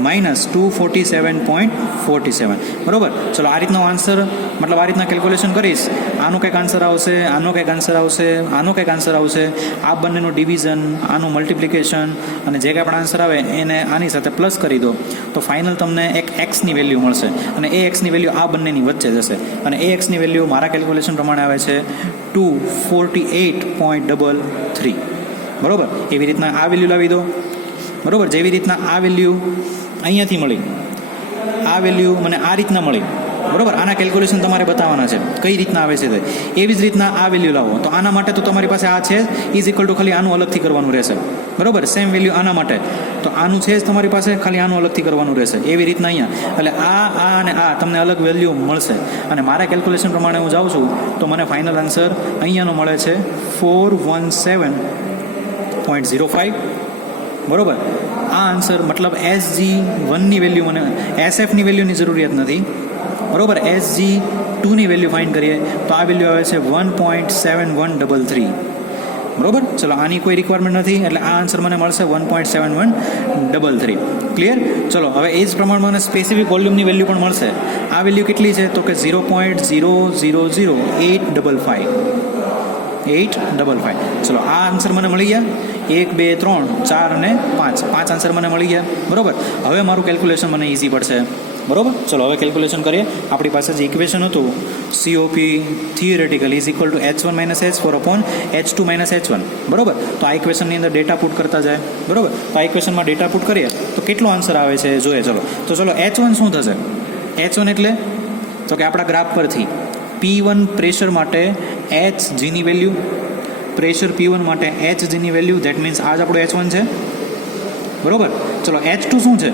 minus 247.47 બરાબર. ચલો આ રીતનો આન્સર મતલબ આ રીતના કેલ્ક્યુલેશન કરીશ, આનો કંઈક આન્સર આવશે, આનો કંઈક આન્સર આવશે, આનો કંઈક આન્સર આવશે, આ બંનેનું ડિવિઝન, આનું મલ્ટિપ્લિકેશન અને જે કંઈ પણ આન્સર આવે એને આની સાથે પ્લસ કરી દો તો ફાઇનલ તમને એક એક્સની વેલ્યુ મળશે અને એ એક્સની વેલ્યુ આ બંનેની વચ્ચે જશે અને એ એક્સની વેલ્યુ મારા કેલ્ક્યુલેશન પ્રમાણે આવે છે 248.33 બરાબર. એવી રીતના આ વેલ્યુ લાવી દો બરાબર. જેવી રીતના આ વેલ્યુ અહીંયાથી મળી, આ વેલ્યુ મને આ રીતના મળી બરાબર. આના કેલ્ક્યુલેશન તમારે બતાવવાના છે કઈ રીતના આવે છે તે. એવી જ રીતના આ વેલ્યુ લાવો તો આના માટે તો તમારી પાસે આ છે ઇઝ ઇક્વલ ટુ ખાલી આનું અલગથી કરવાનું રહેશે બરાબર. સેમ વેલ્યુ આના માટે તો આનું છે જ તમારી પાસે, ખાલી આનું અલગથી કરવાનું રહેશે. એવી રીતના અહીંયા એટલે આ અને આ તમને અલગ વેલ્યુ મળશે અને મારા કેલ્ક્યુલેશન પ્રમાણે હું જાઉં છું તો મને ફાઇનલ આન્સર અહીંયાનો મળે છે 417.05 બરાબર. આ આન્સર મતલબ SG1ની વેલ્યુ મને SFની વેલ્યુની જરૂરિયાત નથી બરાબર. SG2ની વેલ્યુ ફાઇન્ડ કરીએ તો આ વેલ્યુ આવે છે 1.7133 બરાબર. ચલો આની કોઈ રિક્વાયરમેન્ટ નથી એટલે આ આન્સર મને મળશે 1.7133. ક્લિયર. ચલો હવે એ જ પ્રમાણે મને સ્પેસિફિક વોલ્યુમની વેલ્યુ પણ મળશે. આ વેલ્યુ કેટલી છે તો કે 0.000855. ચલો આ આન્સર મને મળી ગયા 1 2 3 4 અને 5 આન્સર મને મળી ગયા બરાબર. હવે મારું કેલ્ક્યુલેશન મને ઇઝી પડશે બરાબર. ચલો હવે કેલ્ક્યુલેશન કરીએ. આપણી પાસે જે ઇક્વેશન હતું COP theoretical is equal two H1 - H4 upon H2 - H1 બરાબર. તો આ ઇક્વેશનની અંદર ડેટા પુટ કરતા જાય બરાબર. તો આ ઇક્વેશનમાં ડેટા પુટ કરીએ તો કેટલો આન્સર આવે છે જોઈએ. ચલો તો ચલો H1 શું થશે? H1 એટલે તો કે આપણા ગ્રાફ પરથી P1 પ્રેશર માટે Hgની વેલ્યુ, પ્રેશર P1 માટે Hgની વેલ્યુ, ધેટ મીન્સ આ જ આપણું H1 છે બરાબર. ચલો H2 શું છે?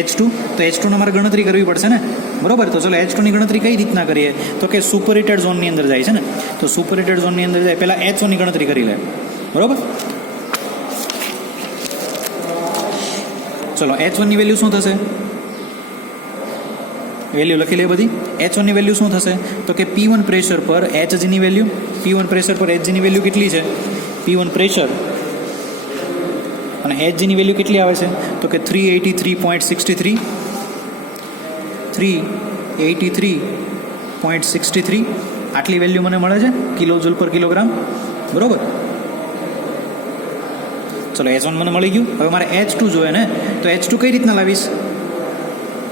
H2 તો H2 મારે ગણતરી કરવી પડશે ને બરાબર. તો ચલો H2ની ગણતરી કઈ રીતના કરીએ તો કે સુપરહીટેડ ઝોનની અંદર જાય છે ને, તો સુપરહીટેડ ઝોનની અંદર જાય પહેલાં H1ની ગણતરી કરી લે બરાબર. ચલો H1ની વેલ્યુ શું થશે? વેલ્યુ લખી લે બધી. H1ની વેલ્યુ શું થશે તો કે P1 પ્રેશર પર Hgની વેલ્યુ, P1 પ્રેશર પર Hgની વેલ્યુ કેટલી છે? P1 પ્રેશર અને Hgની વેલ્યુ કેટલી આવે છે તો કે 383.63 383.63 આટલી વેલ્યુ મને મળે છે કિલો જૂલ પર કિલોગ્રામ બરાબર. ચલો H1 મને મળી ગયું. હવે મારે H2 જોઈએ ને તો H2 કઈ રીતના લાવીશ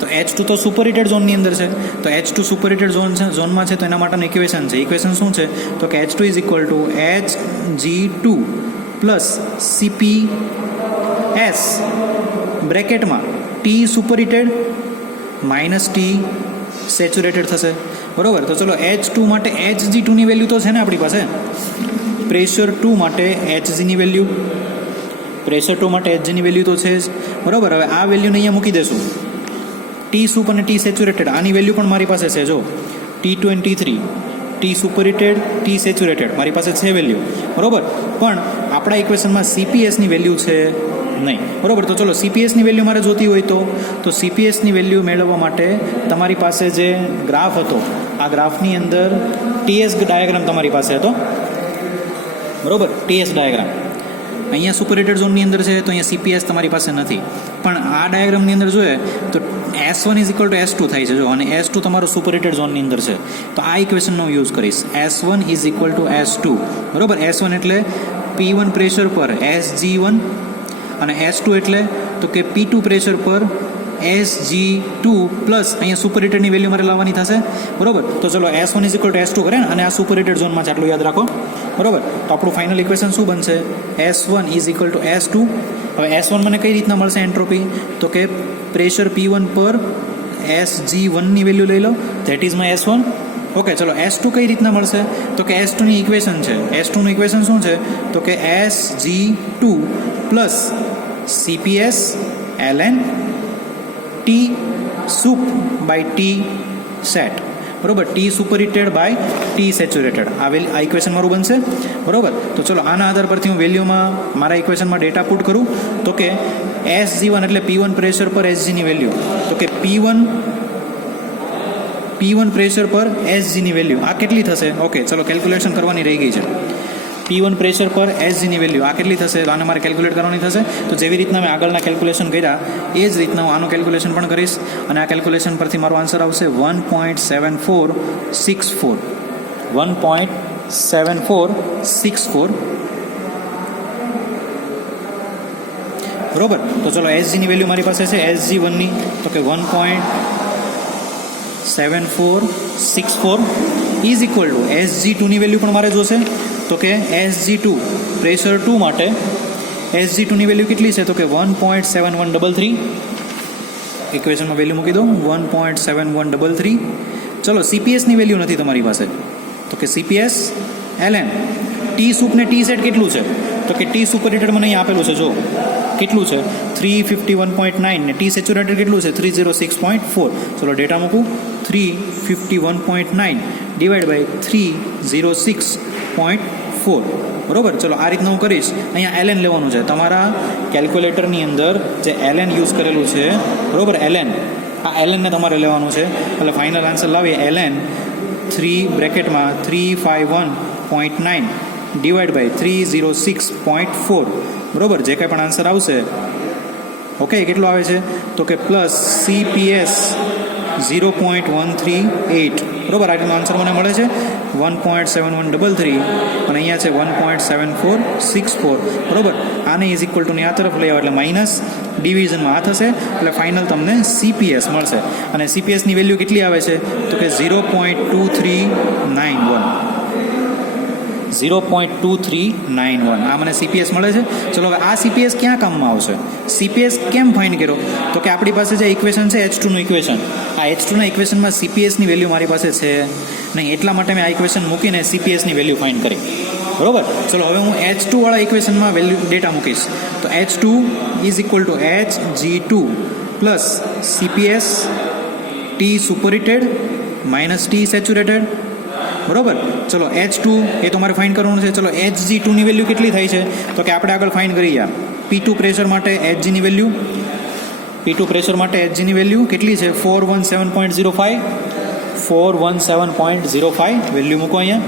તો H2 તો સુપરહીટેડ ઝોનની અંદર છે તો H2 સુપરહીટેડ ઝોનમાં છે તો એના માટેનું ઇક્વેશન છે. ઇક્વેશન શું છે તો કે H2 is equal to Hg2 plus CPS બ્રેકેટમાં T superheated minus T saturated થશે બરાબર. તો ચલો H2 માટે Hg2ની વેલ્યુ તો છે ને આપણી પાસે, પ્રેશર 2 માટે Hgની વેલ્યુ, પ્રેશર 2 માટે Hgની વેલ્યુ તો છે જ બરાબર. હવે આ વેલ્યુને અહીંયા મૂકી દેશું. T સુપ અને T સેચ્યુરેટેડ આની વેલ્યુ પણ મારી પાસે છે. જો T2 અને T3, T superheated, T saturated મારી પાસે છે વેલ્યુ બરાબર. પણ આપણા ઇક્વેશનમાં CPSની વેલ્યુ છે નહીં બરાબર. તો ચલો CPSની વેલ્યુ મારે જોતી હોય તો CPSની વેલ્યુ મેળવવા માટે તમારી પાસે જે ગ્રાફ હતો આ ગ્રાફની અંદર TS ડાયાગ્રામ તમારી પાસે હતો બરાબર. TS ડાયાગ્રામ અહીંયા સુપરહીટેડ ઝોનની અંદર છે તો અહીંયા CPS તમારી પાસે નથી. પણ આ ડાયાગ્રામની અંદર જોઈએ તો S1 is equal two S2 થાય છે જો, અને S2 તમારો સુપરહીટેડ ઝોનની અંદર છે તો આ ઇક્વેશનનો યુઝ કરીશ. S1 is equal two S2 બરાબર. S1 એટલે P1 પ્રેશર પર Sg1 અને S2 એટલે તો કે P2 પ્રેશર પર Sg2 પ્લસ અહીંયા સુપરહીટેડની વેલ્યુ મારે લાવવાની થશે બરાબર. તો ચલો S1 is equal two S2 કરે અને આ સુપરહીટેડ ઝોનમાં છે આટલું યાદ રાખો બરાબર. તો આપણું ફાઇનલ ઇક્વેશન શું બનશે? S1 is equal two S2. હવે S1 મને કઈ રીતના મળશે એન્ટ્રોપી તો કે પ્રેશર P1 પર Sg1ની વેલ્યુ લઈ લો, that is my S1. Okay ચલો S2 કઈ રીતના મળશે તો કે S2ની ઇક્વેશન છે. S2નું ઇક્વેશન શું છે તો કે Sg2 plus CPS ln T sup by T set બરોબર. T superheated by T saturated આ ઇક્વેશન મારું બનશે બરોબર. તો ચલો આના આધાર પરથી હું વેલ્યુમાં મારા ઇક્વેશનમાં ડેટા પુટ કરું તો કે Sg1 એટલે P1 પ્રેશર પર Sgની વેલ્યુ તો કે P1 પ્રેશર પર Sgની વેલ્યુ આ કેટલી થશે? ઓકે ચલો કેલ્ક્યુલેશન કરવાની રહી ગઈ છે. P1 પ્રેશર પર એસજીની વેલ્યુ આ કેટલી થશે, તો આને મારે કેલ્ક્યુલેટ કરવાની થશે. તો જેવી રીતના મેં આગળના કેલ્ક્યુલેશન કર્યા એ જ રીતના હું આનું કેલ્ક્યુલેશન પણ કરીશ, અને આ કેલ્ક્યુલેશન પરથી મારો આન્સર આવશે 1.7464. 1.7464. બરોબર. તો ચલો એસજીની વેલ્યુ મારી પાસે છે SG1ની, તો કે 1.7464 ઇઝ ઇક્વલ ટુ SG2ની વેલ્યુ પણ મારે જોશે, તો કે SG2 પ્રેશર 2 માટે SG2ની વેલ્યુ કેટલી છે, તો કે 1.7133. ઇક્વેશનમાં વેલ્યુ મૂકી દો 1.7133. ચલો CPSની વેલ્યુ નથી તમારી પાસે, તો કે CPS ln ટી સુપ ને ટી સેટ કેટલું છે, તો કે ટી સુપરહિટેડ મને અહીં આપેલું છે, જો કેટલું છે 351.9 ને ટી સેચ્યુરેટેડ કેટલું છે 306.4. ચલો ડેટા મૂકું 351.9 ડિવાઈડ બાય 306.4. બરોબર. ચલો આ રીતના હું કરીશ. અહીંયા ln લેવાનું છે તમારા કેલ્ક્યુલેટરની અંદર, જે ln યુઝ કરેલું છે, બરોબર. ln આ ln ને તમારે લેવાનું છે, એટલે ફાઇનલ આન્સર લાવીએ ln 351.9 ડિવાઈડ બાય 306.4. બરોબર. જે કંઈ પણ આન્સર આવશે, ઓકે, કેટલો આવે છે, તો કે પ્લસ CPS 0.138. બરોબર. આટલો આન્સર મને મળે છે 1.7133, અને અહીંયા છે 1.7464. બરોબર. આને ઇઝ ઇક્વલ ટુની આ તરફ લઈ આવો એટલે માઇનસ, ડિવિઝનમાં આ થશે, એટલે ફાઇનલ તમને CPS મળશે. અને CPSની વેલ્યુ કેટલી આવે છે, તો કે 0.2391. 0.2391 આ મને CPS મળે છે. ચલો હવે આ CPS ક્યાં કામમાં આવશે, CPS કેમ ફાઇન્ડ કર્યો, તો કે આપણી પાસે જે ઇક્વેશન છે H2નું ઇક્વેશન, આ H2ના ઇક્વેશનમાં CPSની વેલ્યુ મારી પાસે છે નહીં, એટલા માટે મેં આ ઇક્વેશન મૂકીને CPSની વેલ્યુ ફાઇન્ડ કરી. બરોબર. ચલો હવે હું H2 વાળા ઇક્વેશનમાં વેલ્યુ ડેટા મૂકીશ, તો H2 is equal to Hg2 plus CPS T superheated minus T saturated. બરોબર. ચલો H2 એ તો મારે ફાઇન્ડ કરવાનું છે. ચલો Hg2ની વેલ્યુ કેટલી થાય છે, તો કે આપણે આગળ ફાઇન્ડ કરી ગયા P2 પ્રેશર માટે Hgની વેલ્યુ, P2 પ્રેશર માટે Hgની વેલ્યુ કેટલી છે 417.05. 417.05 વેલ્યુ મૂકો અહીંયા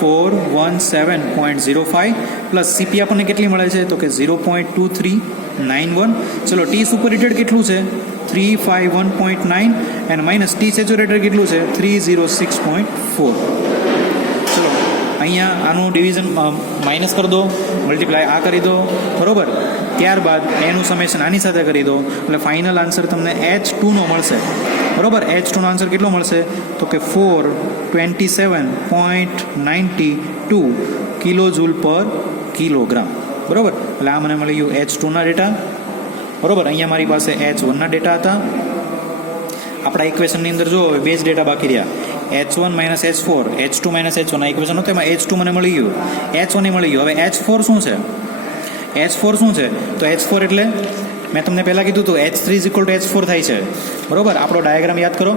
417.05 પ્લસ CP આપણને કેટલી મળે છે, તો કે 0.2391. ચલો ટી સુપરહિટેડ કેટલું છે 351.9 અને માઇનસ ટી સેચ્યુરેટેડ કેટલું છે 306.4. ચલો અહીંયા આનું ડિવિઝન માઇનસ કરી દો, મલ્ટીપ્લાય આ કરી દો. બરોબર. ત્યારબાદ એનું સમેશન આની સાથે કરી દો, એટલે ફાઇનલ આન્સર તમને H2નો મળશે. બરોબર. H2નો આન્સર કેટલો મળશે, તો કે 427.92 કિલો જૂલ પર કિલોગ્રામ. બરોબર. એટલે આ મને મળી ગયું H2ના ડેટા. બરોબર. અહીંયા મારી પાસે H1ના ડેટા હતા. આપણા ઇક્વેશનની અંદર જો બે જ ડેટા બાકી રહ્યા, H1 minus H4, H2 minus H1. આ ઇક્વેશન હતું, એમાં H2 મને મળી ગયું, H1 એ મળી ગયું. હવે H4 શું છે, H4 શું છે, તો H4 એટલે મેં તમને પહેલાં કીધું હતું H3 is equal two H4 થાય છે. બરોબર. આપણો ડાયાગ્રામ યાદ કરો.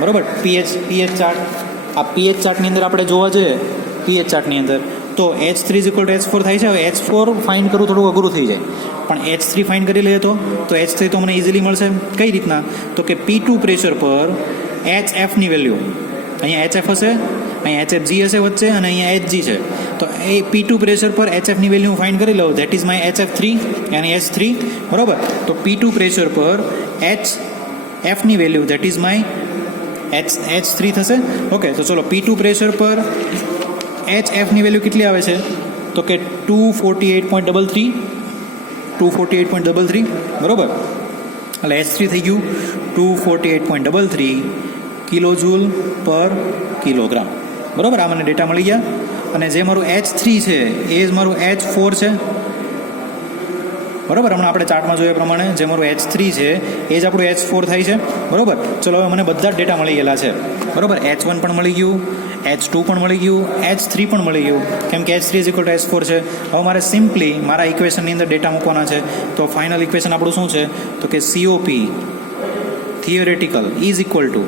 બરોબર. પીએચ ચાર્ટ, આ પીએચ ચાર્ટની અંદર આપણે જોવા જઈએ, પીએચ ચાર્ટની અંદર તો H3 is equal two H4 થાય છે. હવે H4 ફાઇન્ડ કરવું થોડું અઘરું થઈ જાય, પણ H3 ફાઇન્ડ કરી લઈએ તો H3 તો મને ઇઝીલી મળશે. કઈ રીતના, તો કે P2 પ્રેશર પર HFની વેલ્યુ, અહીંયા HF હશે, અહીંયા HFG હશે વચ્ચે, અને અહીંયા HG છે. તો એ P2 પ્રેશર પર HFની વેલ્યુ હું ફાઇન્ડ કરી લઉં, ધેટ ઇઝ માય HF3 અને H3. બરોબર. તો P2 પ્રેશર પર HFની value that is my H3 થશે. ઓકે. તો ચલો P2 પ્રેશર પર HFની વેલ્યુ કેટલી આવે છે, તો કે 248.33. 248.33. બરોબર. એટલે H3 થઈ ગયું 248.33 કિલો જૂલ પર કિલોગ્રામ. બરોબર. આ મને ડેટા મળી ગયા. અને જે મારું H3 છે એ જ મારું H4 છે. બરોબર. હમણાં આપણે ચાર્ટમાં જોયા પ્રમાણે જે મારું H3 છે એ જ આપણું H4 થાય છે. બરોબર. ચલો હવે મને બધા જ ડેટા મળી ગયેલા છે. બરોબર. H1 પણ મળી ગયું, H2 પણ મળી ગયું, H3 પણ મળી ગયું, કેમ કે H3 is equal two H4 છે. હવે મારે સિમ્પલી મારા ઇક્વેશનની અંદર ડેટા મૂકવાના છે. તો ફાઇનલ ઇક્વેશન આપણું શું છે, તો કે COP theoretical is equal two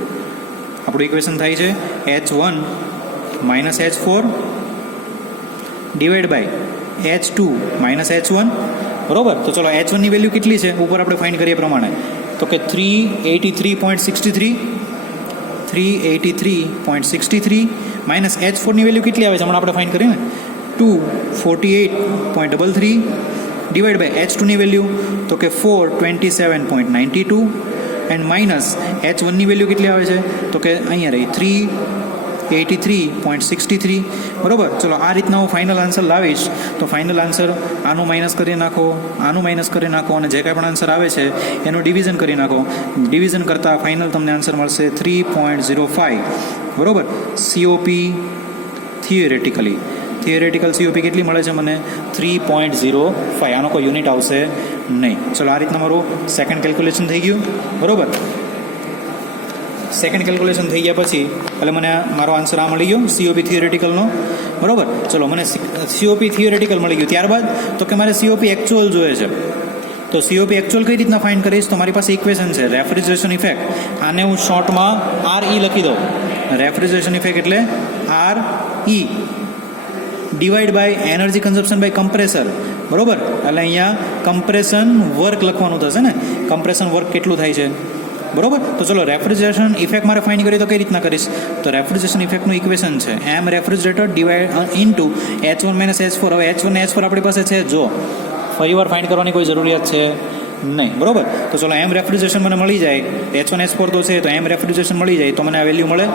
આપણું ઇક્વેશન થાય છે H1 minus H4 divide by H2 minus H1. બરોબર. તો ચલો H1ની વેલ્યુ કેટલી છે ઉપર આપણે ફાઇન્ડ કરીએ પ્રમાણે, તો કે 383.63. 383.63 માઇનસ H4ની વેલ્યુ કેટલી આવે છે હમણાં આપણે ફાઇન્ડ કરીને 248.33 ડિવાઈડ બાય H2ની વેલ્યુ તો કે 427.92 એન્ડ માઇનસ H1ની વેલ્યુ કેટલી આવે છે તો કે અહીંયા રહી 383.63 બરોબર. ચલો આ રીતના હું ફાઇનલ આન્સર લાવીશ તો ફાઇનલ આન્સર આનું માઇનસ કરી નાખો, આનું માઇનસ કરી નાખો અને જે કાંઈ પણ આન્સર આવે છે એનું ડિવિઝન કરી નાખો. ડિવિઝન કરતાં ફાઇનલ તમને આન્સર મળશે 3.05 બરોબર. COP થિયોરેટિકલ COP કેટલી મળે છે મને 3.05. આનો કોઈ યુનિટ આવશે નહીં. ચલો આ રીતના મારું સેકન્ડ કેલ્ક્યુલેશન થઈ ગયું બરોબર. સેકન્ડ કેલ્ક્યુલેશન થઈ ગયા પછી એટલે મને મારો આન્સર આ મળી ગયો COP થિયોરેટિકલનો બરોબર. ચલો મને COP થિયોરેટિકલ મળી ગયું. ત્યારબાદ તો કે મારે COP એક્ચ્યુઅલ જોઈએ છે. તો COP એક્ચ્યુઅલ કઈ રીતના ફાઇન્ડ કરીશ તો મારી પાસે ઇક્વેશન છે રેફ્રિજરેશન ઇફેક્ટ. આને હું શોર્ટમાં RE લખી દઉં. રેફ્રિજરેશન ઇફેક્ટ એટલે RE divide by energy consumption by compressor બરોબર. એટલે અહીંયા કમ્પ્રેશન વર્ક લખવાનું થશે ને, કમ્પ્રેશન વર્ક કેટલું થાય છે બરોબર. તો ચલો રેફ્રિજરેશન ઇફેક્ટ મારે ફાઇન્ડ કરીએ તો કઈ રીતના કરીશ તો રેફ્રિજરેશન ઇફેક્ટનું ઇક્વેશન છે એમ refrigerator divide into H1 - H4. હવે H1 ને H4 આપણી પાસે છે, જો ફરીવાર ફાઇન્ડ કરવાની કોઈ જરૂરિયાત છે નહીં બરોબર. તો ચલો એમ રેફ્રિજરેશન મને મળી જાય, H1 H4 તો છે તો એમ રેફ્રિજરેશન મળી જાય તો મને આ વેલ્યુ મળે.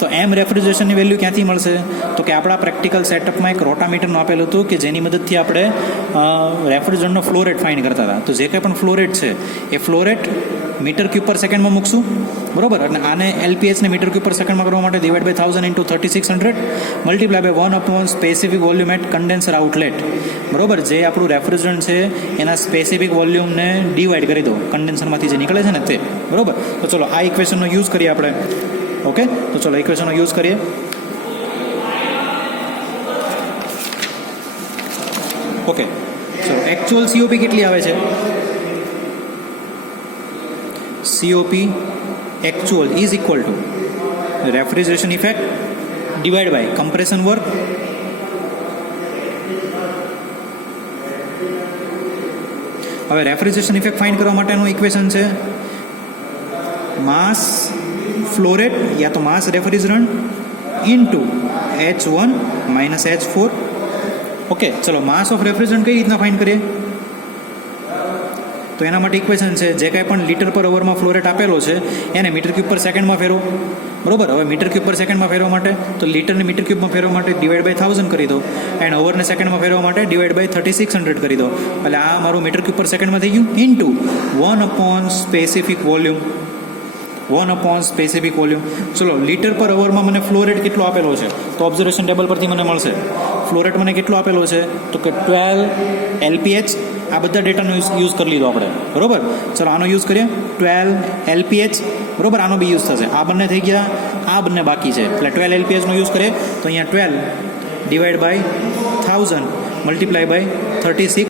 તો એમ રેફ્રિજરેશનની વેલ્યુ ક્યાંથી મળશે તો કે આપણા પ્રેક્ટિકલ સેટઅપમાં એક રોટામીટરનું આપેલું હતું કે જેની મદદથી આપણે રેફ્રિજરન્ટનો ફ્લો રેટ ફાઇન્ડ કરતા હતા. તો જે કંઈ પણ ફ્લો રેટ છે એ ફ્લો રેટ મીટર ક્યુબ પર સેકન્ડમાં મૂકશું બરોબર. અને આને LPHને મીટર ક્યુબ પર સેકન્ડમાં કરવા માટે divide by 1000 into 3600 multiply by 1/1 specific volume at condenser outlet બરોબર. જે આપણું રેફ્રિજરન્ટ છે એના સ્પેસિફિક વોલ્યુમને ડિવાઈડ કરી દો કન્ડેન્સરમાંથી જે નીકળે છે ને તે બરોબર. તો ચલો આ ઇક્વેશનનો યુઝ કરીએ આપણે. ઓકે, તો ચલો ઇક્વેશનનો યુઝ કરીએ. ઓકે, ચલો એક્ચ્યુઅલ COP કેટલી આવે છે COP actual is equal to refrigeration effect divided by compression work હવે રેફ્રિજરેશન ઇફેક્ટ ફાઇન્ડ કરવા માટેનું ઇક્વેશન છે માસ ફ્લો રેટ યા તો માસ refrigerant into H1 - H4. Okay, ચલો માસ ઓફ રેફ્રિજરન્ટ કઈ રીતના ફાઇન્ડ કરીએ તો એના માટે ઇક્વેશન છે જે કાંઈ પણ લીટર પર અવરમાં ફ્લો રેટ આપેલો છે એને મીટર ક્યુબ પર સેકન્ડમાં ફેરવો બરોબર. હવે મીટર ક્યુબ પર સેકન્ડમાં ફેરવા માટે તો લીટરને મીટર ક્યુબમાં ફેરવા માટે ડિવાઈડ બાય 1000 કરી દો એન્ડ અવરને સેકન્ડમાં ફેરવા માટે ડિવાઈડ બાય 3600 કરી દો. એટલે આ મારું મીટર ક્યુબ પર સેકન્ડમાં થઈ ગયું ઇન્ટુ 1/1 સ્પેસિફિક વોલ્યુમ. ચલો લીટર પર અવરમાં મને ફ્લો રેટ કેટલો આપેલો છે તો ઓબ્ઝર્વેશન ટેબલ પરથી મને મળશે ફ્લો રેટ મને કેટલો આપેલો છે તો કે 12 LPH. આ બધા ડેટાનો યુઝ કરી લીધો આપણે બરોબર. ચલો આનો યુઝ કરીએ 12 LPH બરોબર. આનો બી યુઝ થશે. આ બંને થઈ ગયા, આ બંને બાકી છે એટલે 12 LPHનો યુઝ કરીએ તો અહીંયા 12 ડિવાઈડ બાય 1000 મલ્ટીપ્લાય બાય 36.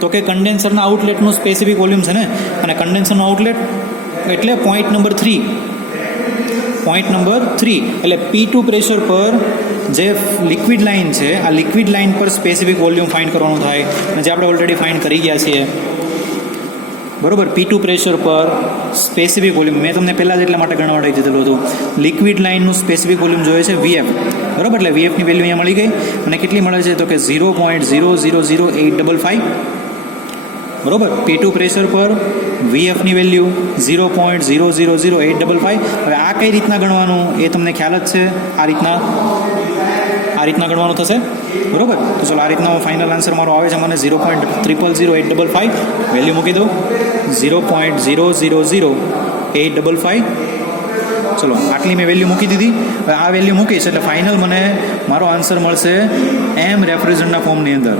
તો કે કન્ડેન્સરના આઉટલેટનું સ્પેસિફિક વોલ્યુમ છે ને, અને કન્ડેન્સરનું આઉટલેટ એટલે પોઈન્ટ નંબર 3 એટલે P2 પ્રેશર પર જે લિક્વિડ લાઇન છે આ લિક્વિડ લાઇન પર સ્પેસિફિક વોલ્યુમ ફાઇન્ડ કરવાનું થાય અને જે આપણે ઓલરેડી ફાઇન્ડ કરી ગયા છીએ બરોબર. P2 પ્રેશર પર સ્પેસિફિક વોલ્યુમ મેં તમને પહેલાં જ એટલા માટે ગણવાડી દીધેલું હતું. લિક્વિડ લાઇનનું સ્પેસિફિક વોલ્યુમ જોઈએ છે VF બરોબર. એટલે VFની વેલ્યુ અહીંયા મળી ગઈ અને કેટલી મળે છે તો કે 0.000855 બરોબર. P2 પ્રેશર પર VFની વેલ્યુ 0.000855. હવે આ કઈ રીતના ગણવાનું એ તમને ખ્યાલ જ છે. આ રીતના ગણવાનું થશે બરોબર. તો ચલો આ રીતના ફાઇનલ આન્સર મારો આવે છે મને 0.000855 વેલ્યુ મૂકી દો 0.000855. ચલો આટલી મેં વેલ્યુ મૂકી દીધી. હવે આ વેલ્યુ મૂકીશ એટલે ફાઇનલ મને મારો આન્સર મળશે એમ રેફ્રિજરન્ટના ફોર્મની અંદર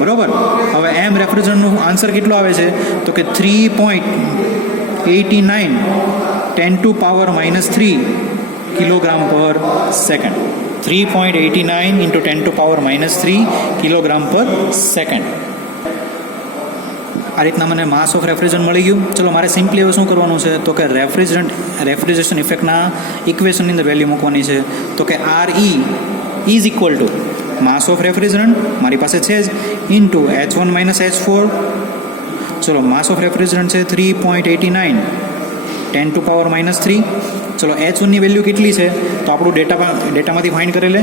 બરોબર. હવે એમ રેફ્રિજરન્ટનું આન્સર કેટલો આવે છે તો કે 3.89 10⁻³ કિલોગ્રામ પર સેકન્ડ. 3.89 × 10⁻³ કિલોગ્રામ પર સેકન્ડ. આ રીતના મને માસ ઓફ રેફ્રિજરન્ટ મળી ગયું. ચલો મારે સિમ્પલી હવે શું કરવાનું છે તો કે રેફ્રિજરેશન ઇફેક્ટના ઇક્વેશનની અંદર વેલ્યુ મૂકવાની છે. તો કે RE is equal two mass of refrigerant મારી પાસે છે જ ઇન્ટુ H1 - H4. ચલો માસ ઓફ રેફ્રિજરન્ટ છે 3.89 10⁻³ ચલો h1ની વેલ્યુ કેટલી છે તો આપણું ડેટામાંથી ફાઇન્ડ કરેલે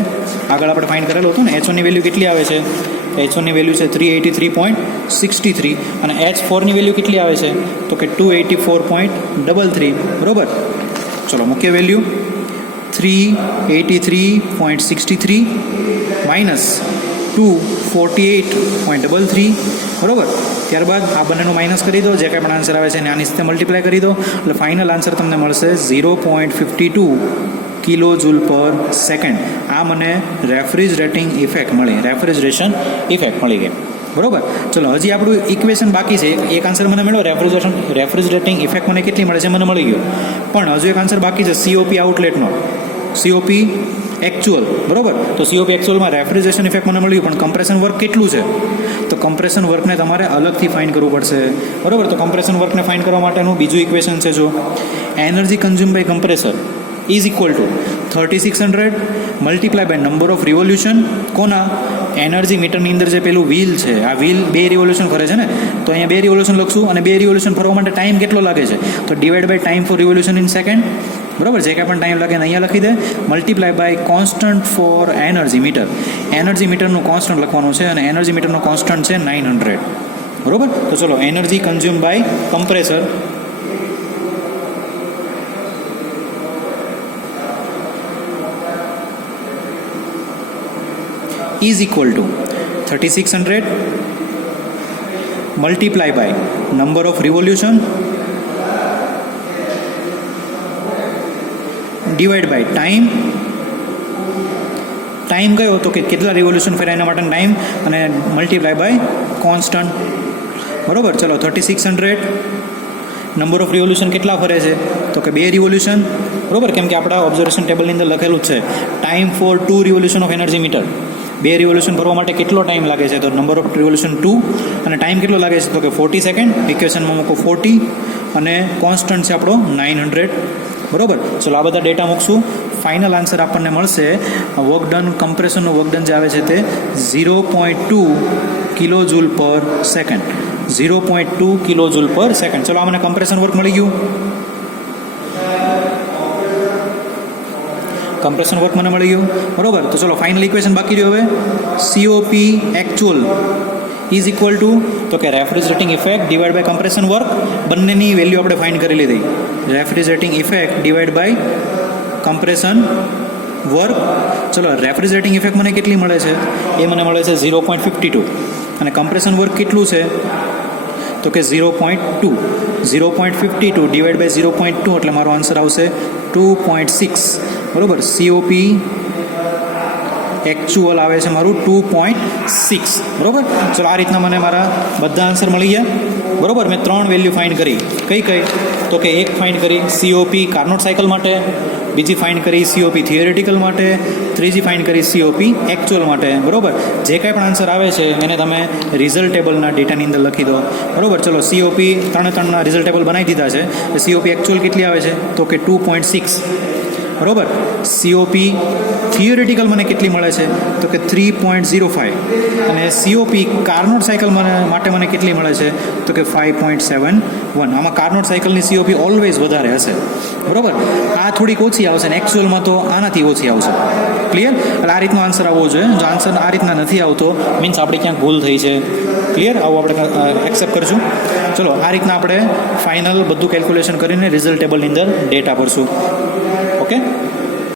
આગળ આપણે ફાઇન્ડ કરેલું હતું ને h1ની વેલ્યુ કેટલી આવે છે h1ની વેલ્યુ છે 383.63 અને h4ની વેલ્યુ કેટલી આવે છે તો કે 284.33 બરોબર ચલો મુખ્ય વેલ્યુ 383.63 માઇનસ 248.33 બરોબર ત્યારબાદ આ બંનેનું માઇનસ કરી દો જે કંઈ પણ આન્સર આવે છે એને આની સાથે મલ્ટીપ્લાય કરી દો એટલે ફાઇનલ આન્સર તમને મળશે 0.52 કિલો જૂલ પર સેકન્ડ આ મને રેફ્રિજરેટિંગ ઇફેક્ટ મળી રેફ્રિજરેશન ઇફેક્ટ મળી ગઈ બરોબર ચલો હજી આપણું ઇક્વેશન બાકી છે એક આન્સર મને મળ્યો રેફ્રિજરેટિંગ ઇફેક્ટ મને કેટલી મળે છે મને મળી ગયો પણ હજુ એક આન્સર બાકી છે સીઓપી આઉટલેટનો સીઓપી એકચ્યુઅલ બરોબર તો સીઓપી એકચ્યુઅલમાં રેફ્રિજરેશન ઇફેક્ટ મને મળ્યું પણ કમ્પ્રેશન વર્ક કેટલું છે તો કમ્પ્રેશન વર્કને તમારે અલગથી ફાઇન્ડ કરવું પડશે બરોબર તો કમ્પ્રેશન વર્કને ફાઇન્ડ કરવા માટેનું બીજું ઇક્વેશન છે જો energy consume by compressor is equal to 3600 multiply by number of revolution કોના એનર્જી મીટરની અંદર જે પેલું વ્હીલ છે આ વ્હીલ 2 રિવોલ્યુશન ફરે છે ને તો અહીંયા 2 રિવોલ્યુશન લખશું અને 2 રિવોલ્યુશન ફરવા માટે ટાઈમ કેટલો લાગે છે તો divide by time for revolution in second બરોબર જે કાંઈ પણ ટાઈમ લાગે ને અહીંયા લખી દે multiply by constant for energy મીટરનું કોન્સ્ટન્ટ લખવાનું છે અને એનર્જી મીટરનું કોન્સ્ટન્ટ છે 900 બરોબર તો ચલો energy consume by compressor is equal to 3600 multiply by number of revolution divide by time કયો તો કે કેટલા રિવોલ્યુશન ફેરા એના માટે ટાઈમ અને મલ્ટીપ્લાય બાય કોન્સ્ટન્ટ બરોબર ચલો 3600 નંબર ઓફ રિવોલ્યુશન કેટલા ફરે છે તો કે 2 રિવોલ્યુશન બરોબર કેમ કે આપણા ઓબ્ઝર્વેશન ટેબલની અંદર લખેલું જ છે time for 2 revolution of energy metre 2 revolution ફરવા માટે કેટલો ટાઈમ લાગે છે તો નંબર ઓફ રિવોલ્યુશન 2 અને ટાઈમ કેટલો લાગે છે તો કે 40 સેકન્ડ ઇક્વેશનમાં મૂકો 40 અને કોન્સ્ટન્ટ છે આપણો 900 બરોબર ચલો આ બધા ડેટા મૂકશું ફાઇનલ આન્સર આપણને મળશે વર્ક ડન કમ્પ્રેશનનું વર્ક ડન જે આવે છે તે 0.2 કિલો જૂલ પર સેકન્ડ 0.2 કિલો જૂલ પર સેકન્ડ ચલો આ મને કમ્પ્રેશન વર્ક મળી ગયું કમ્પ્રેશન વર્ક મને મળી ગયું બરોબર તો ચલો ફાઇનલ ઇક્વેશન બાકી રહ્યું હવે COP actual is equal to તો કે refrigerating effect divide by compression work બંનેની વેલ્યુ આપણે ફાઇન્ડ કરી લીધી refrigerating effect divide by compression work ચલો રેફ્રિજરેટિંગ ઇફેક્ટ મને કેટલી મળે છે એ મને મળે છે 0.52 અને કમ્પ્રેશન વર્ક કેટલું છે તો કે 0.52 ડિવાઈડ બાય 0.2 એટલે મારો આન્સર આવશે 2.6 બરોબર સીઓપી એકચ્યુઅલ આવે છે મારું 2.6 બરોબર ચલો આ રીતના મને મારા બધા આન્સર મળી ગયા બરોબર મેં 3 વેલ્યુ ફાઇન્ડ કરી કઈ તો કે એક ફાઇન્ડ કરી સીઓપી કાર્નોટ સાયકલ માટે બીજી ફાઇન્ડ કરી સીઓપી થિયોરેટિકલ માટે ત્રીજી ફાઇન્ડ કરી સીઓપી એકચ્યુઅલ માટે બરોબર જે કાંઈ પણ આન્સર આવે છે એને તમે રિઝલ્ટ ટેબલના ડેટાની અંદર લખી દો બરોબર ચલો સીઓપી ત્રણના રિઝલ્ટ ટેબલ બનાવી દીધા છે સીઓપી એકચ્યુઅલ કેટલી આવે છે તો કે 2.6 બરોબર સીઓપી થિયોરેટિકલ મને કેટલી મળે છે તો કે 3.05 અને સીઓપી કાર્નોટ સાયકલ માટે મને કેટલી મળે છે તો કે 5.71 આમાં કાર્નોટ સાયકલની સીઓપી ઓલવેઝ વધારે હશે બરોબર આ થોડીક ઓછી આવશે ને એકચ્યુઅલમાં તો આનાથી ઓછી આવશે ક્લિયર એટલે આ રીતનો આન્સર આવવો જોઈએ જો આન્સર આ રીતના નથી આવતો મીન્સ આપણે ક્યાંક ભૂલ થઈ છે ક્લિયર આવું આપણે એક્સેપ્ટ કરશું ચલો આ રીતના આપણે ફાઇનલ બધું કેલ્ક્યુલેશન કરીને રિઝલ્ટ ટેબલની અંદર ડેટા ભરશું ઓકે